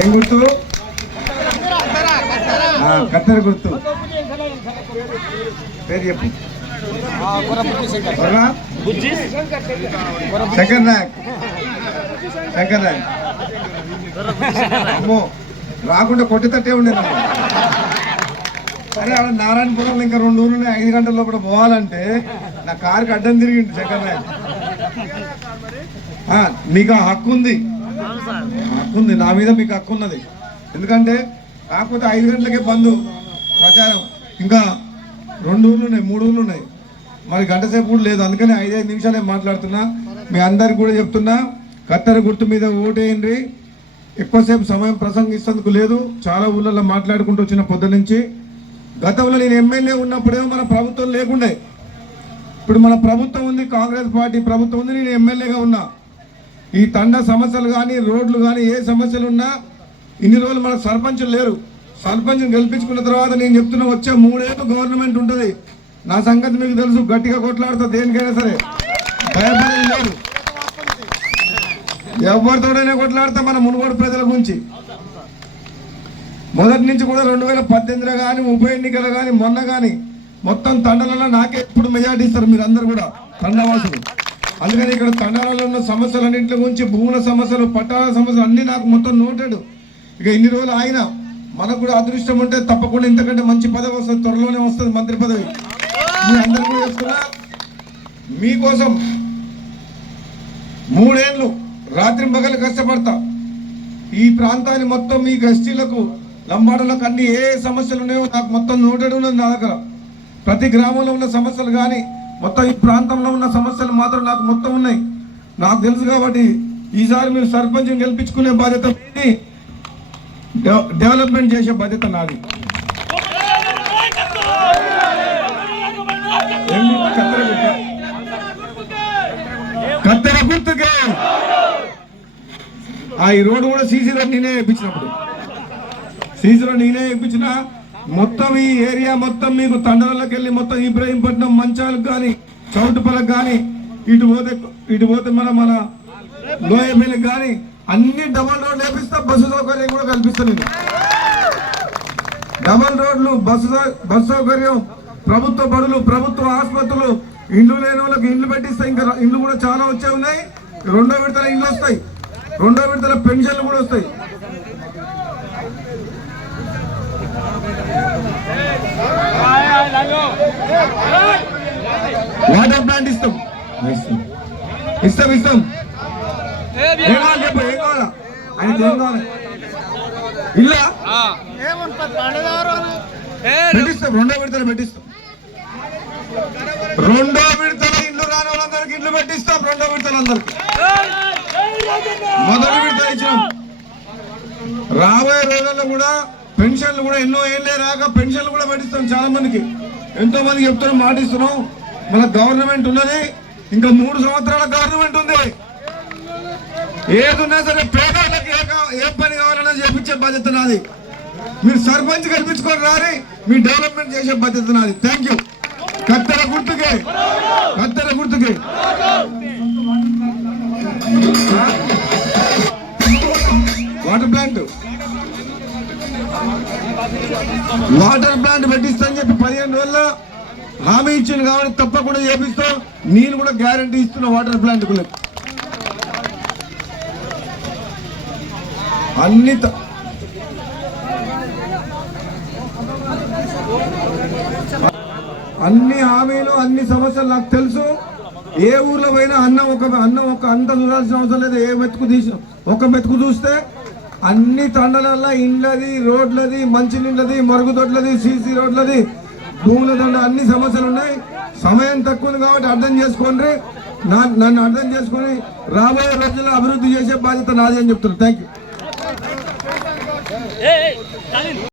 ఏం గుర్తు? కత్తెర గుర్తు. పేరు చెప్పు. శంకర్ నాయక్. శంకర్ నాయక్. అమ్మో రాకుండా కొట్టితట్టే ఉండేది సరే ఆడ నారాయణపురంలో ఇంకా రెండు ఊర్లు ఐదు గంటల లోపల పోవాలంటే నా కారుకి అడ్డం తిరిగింది శంకర్ నాయక్. మీకు ఆ హక్కు ఉంది. హక్కుంది. నా మీద మీకు హక్కు ఉన్నది ఎందుకంటే కాకపోతే ఐదు గంటలకే బంద్ ప్రచారం. ఇంకా రెండు ఊళ్ళు ఉన్నాయి మూడు ఊళ్ళు ఉన్నాయి. మరి గంట సేపు కూడా లేదు. అందుకని ఐదైదు నిమిషాలే మాట్లాడుతున్నా. మీ అందరికి కూడా చెప్తున్నా. కత్తెర గుర్తు మీద ఓటేయండి. ఎక్కువసేపు సమయం ప్రసంగిస్తేందుకు లేదు. చాలా ఊళ్ళల్లో మాట్లాడుకుంటూ వచ్చిన పొద్దు నుంచి. గతంలో నేను ఎమ్మెల్యే ఉన్నప్పుడేమో మన ప్రభుత్వం లేకుండే. ఇప్పుడు మన ప్రభుత్వం ఉంది కాంగ్రెస్ పార్టీ ప్రభుత్వం ఉంది నేను ఎమ్మెల్యేగా ఉన్నా. ఈ తండ సమస్యలు కానీ రోడ్లు కానీ ఏ సమస్యలు ఉన్నా ఇన్ని రోజులు మన సర్పంచులు లేరు. సర్పంచ్ని గెలిపించుకున్న తర్వాత నేను చెప్తున్నా వచ్చే మూడేళ్ళు గవర్నమెంట్ ఉంటుంది. నా సంగతి మీకు తెలుసు గట్టిగా కొట్లాడుతా దేనికైనా సరే. భయపడేది లేదు. ఎవరితోడైనా కొట్లాడితే మన మునుగోడు ప్రజల గురించి. మొదటి నుంచి కూడా రెండు వేల పద్దెనిమిదిలో కానీ ఉప ఎన్నికలు కానీ మొన్న కానీ మొత్తం తండలలో నాకే ఎప్పుడు మెజార్టీ ఇస్తారు మీరు అందరు కూడా. తండవాసులు. అందుకని ఇక్కడ తండాలలో ఉన్న సమస్యలన్నింటి గురించి భూముల సమస్యలు పట్టాల సమస్యలు అన్నీ నాకు మొత్తం నోటెడ్. ఇక ఇన్ని రోజులు ఆయన మనకు కూడా అదృష్టం ఉంటే తప్పకుండా ఇంతకంటే మంచి పదవి వస్తుంది త్వరలోనే వస్తుంది మంత్రి పదవి. మీ అందరూ కూడా చెప్తున్నా మీకోసం మూడేళ్ళు రాత్రి పగలు కష్టపడతా. ఈ ప్రాంతాన్ని మొత్తం మీ గస్తీలకు లంబాడలకు అన్ని ఏ సమస్యలు ఉన్నాయో నాకు మొత్తం నోటెడ్ ఉన్నది నా దగ్గర. ప్రతి గ్రామంలో ఉన్న సమస్యలు కానీ మొత్తం ఈ ప్రాంతంలో ఉన్న సమస్యలు మాత్రం నాకు మొత్తం ఉన్నాయి. నాకు తెలుసు కాబట్టి ఈసారి మీరు సర్పంచ్ని గెలిపించుకునే బాధ్యత మీది. డెవలప్మెంట్ చేసే బాధ్యత నాది. కత్తెర గుర్తుకే? ఆ ఈ రోడ్డు కూడా సీసీ రోడ్ నేనే వేయించినప్పుడు. సీసీ రోడ్ నేనే వేయించిన మొత్తం ఈ ఏరియా మొత్తం మీకు తండలకి వెళ్ళి మొత్తం ఇబ్రహీంపట్నం మంచాలకు కానీ చౌటుపలకు కానీ ఇటు పోతే ఇటు పోతే మన మన లోయపల్లికి కానీ అన్ని డబల్ రోడ్లు వేపిస్తా బస్సు సౌకర్యం కూడా కల్పిస్తాను డబల్ రోడ్లు బస్సు బస్సు సౌకర్యం ప్రభుత్వ బడులు ప్రభుత్వ ఆసుపత్రులు ఇండ్లు లేని వాళ్ళకి ఇండ్లు పెట్టిస్తే ఇంకా ఇండ్లు కూడా చాలా వచ్చే ఉన్నాయి. రెండో విడతల ఇండ్లు వస్తాయి. రెండో విడతల పెన్షన్లు కూడా వస్తాయి. వాటర్ ప్లాంట్ ఇస్తాం. ఇస్తాం. ఇస్తాం ఏం కావాలి చెప్పు ఏం కావాలా? ఆయనకి ఏం కావాలి? ఇల్లా? పెట్టిస్తాం రెండో విడతలు పెట్టిస్తాం. రెండో విడతల ఇల్లు రాని వాళ్ళందరికి ఇల్లు పెట్టిస్తాం రెండో విడతలు అందరికి. మొదటి విడత ఇచ్చినాం. రాబోయే రోజుల్లో కూడా పెన్షన్లు కూడా ఎన్నో ఏళ్ళే రాక పెన్షన్లు కూడా పెట్టిస్తాం చాలా మందికి. ఎంతో మందికి చెప్తున్నాం మాటిస్తున్నాం. మన గవర్నమెంట్ ఉన్నది. ఇంకా మూడు సంవత్సరాల గవర్నమెంట్ ఉంది. ఏదున్నా సరే పేదవాళ్ళకి ఏ ఏ పని కావాలన్నా చేపించే బాధ్యత నాది. మీరు సర్పంచ్ కల్పించుకొని రారి మీ డెవలప్మెంట్ చేసే బాధ్యత నాది. థ్యాంక్ యూ కత్తెర గుర్తుకే. కత్తెర గుర్తుకే. వాటర్ ప్లాంట్ వాటర్ ప్లాంట్ పెట్టిస్తాను చెప్పి పదిహేను రోజుల్లో హామీ ఇచ్చింది కాబట్టి తప్పకుండా చేపిస్తాం నేను కూడా గ్యారంటీ ఇస్తున్నా వాటర్ ప్లాంట్కు అన్ని అన్ని హామీలు అన్ని సమస్యలు నాకు తెలుసు. ఏ ఊర్లో పోయినా అన్నం ఒక అన్నం ఒక అంత చూడాల్సిన అవసరం లేదు. ఏ మెతుకు తీసి ఒక మెతుకు చూస్తే అన్ని తండలల్లో ఇండ్లది రోడ్లది మంచినీళ్ళది మరుగుదొడ్లది సీసీ రోడ్లది భూముల దండ అన్ని సమస్యలు ఉన్నాయి సమయం తక్కువ ఉంది కాబట్టి అర్థం చేసుకోండి. నా నన్ను అర్థం చేసుకొని రాబోయే రోజుల్లో అభివృద్ధి చేసే బాధ్యత నాది అని చెప్తున్నారు థ్యాంక్ యూ